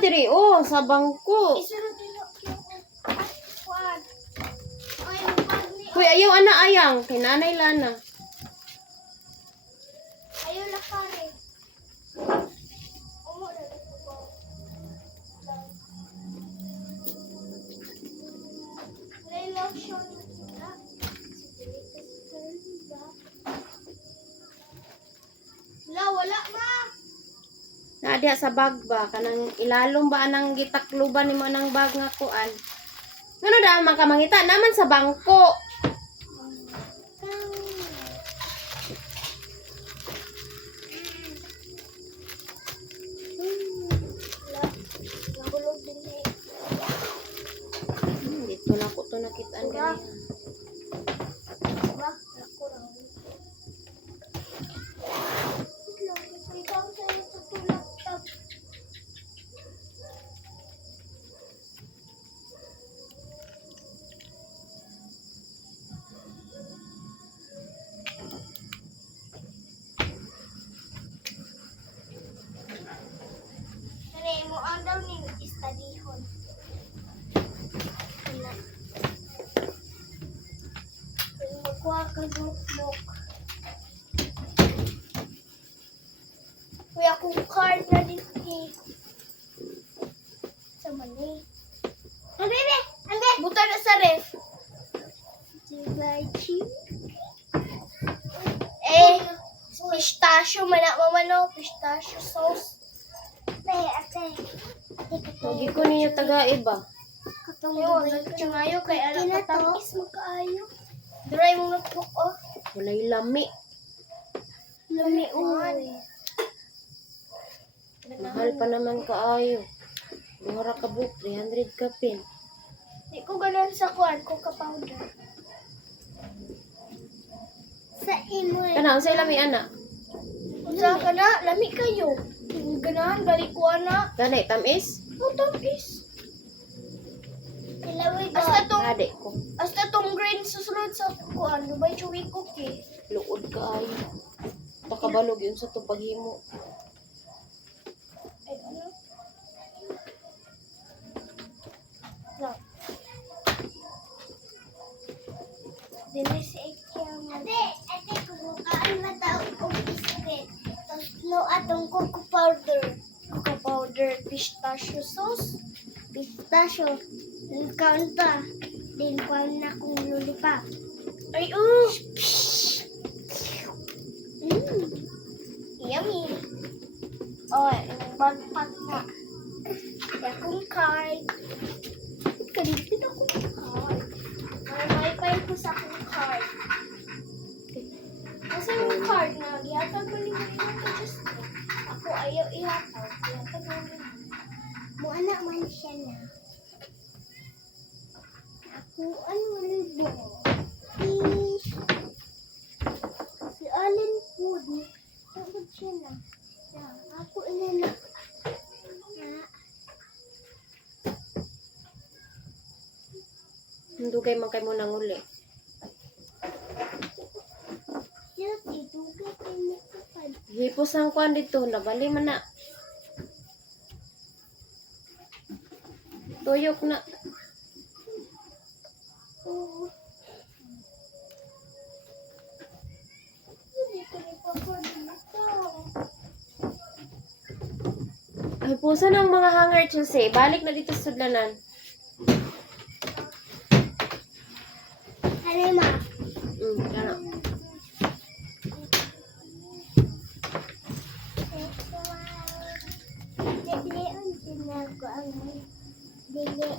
diri oh sa bangko. Isunod nila yung kuan. Ay, bag ni. Kuy ayaw ana ayang kay nanay Lana. Ayaw lakari. Umo na ko. Lay lotion na. Wala ma. Na diha sa bag ba kanang ilalom ba anang gitakluban nimo anang bag nga kuan. Ngano da man ka mangita naman sa bangko. Nahulog din eh. Dito na ko to nakitaan ganiya. Ba? Ako lang. Ikaw sa'yo tutulak tap. Kani mo ang daw ning istadihon. Wala. Kung magkuha ka notebook. Kuya, kung card na din eh. Sa mali. Ang bebe! Ang bebe! Buta na sa ref. Eh, pistachio. Mamano, pistachio sauce. Ate. Lagi ko ninyo taga-iba. Katong ngayo kay alam ka tapis magkaayo. Dry mo notebook oh. Walay lami. Lami uwan. Mahal pa naman kaayo. Buhara ka book 300 ka pin. Di ko ganun sa kuan ko ka powder. Sa imo. Kana unsay lami ana? Unsa ka na? Lami kayo. Ganahan gali ko ana. Ganay tamis? Mo tapis. Ilaway ka. Hasta tong green susunod sa kuan, dubay chewy cookie. Luod kaayo. Pakabalog yun sa to paghimo. Ay, ano? No. Dili si Ekyang. Ate, kumukaan na daw kong biscuit. Tapos, no, atong cocoa powder. Cocoa powder, pistachio sauce. Pistachio. Kaon pa. Din kaon na kong lollipop. Ay, Yummy. Oh, bagpak na. Kaya kong card. Kalipin akong card. May wifi ko sa akong card. Asa yung card na? Gihatag mo ni Marina ka just ako ayaw ihatag. Gihatag mo ni mo anak man siya na. Ako ano ba? Si Allen Food. Tawag siya na. Ako inana. Dugay man kay mo nang uli. Yes, idugay kay mo kapag. Hipos ang kuan dito, nabali man na. Tuyok na. Oo. Hindi ko rin pa po dito. Ay, pusa ng mga hanger Chelsea. Balik na dito sa sudlanan. Ano ma? Ano? Dili ang ginagawa ang dili.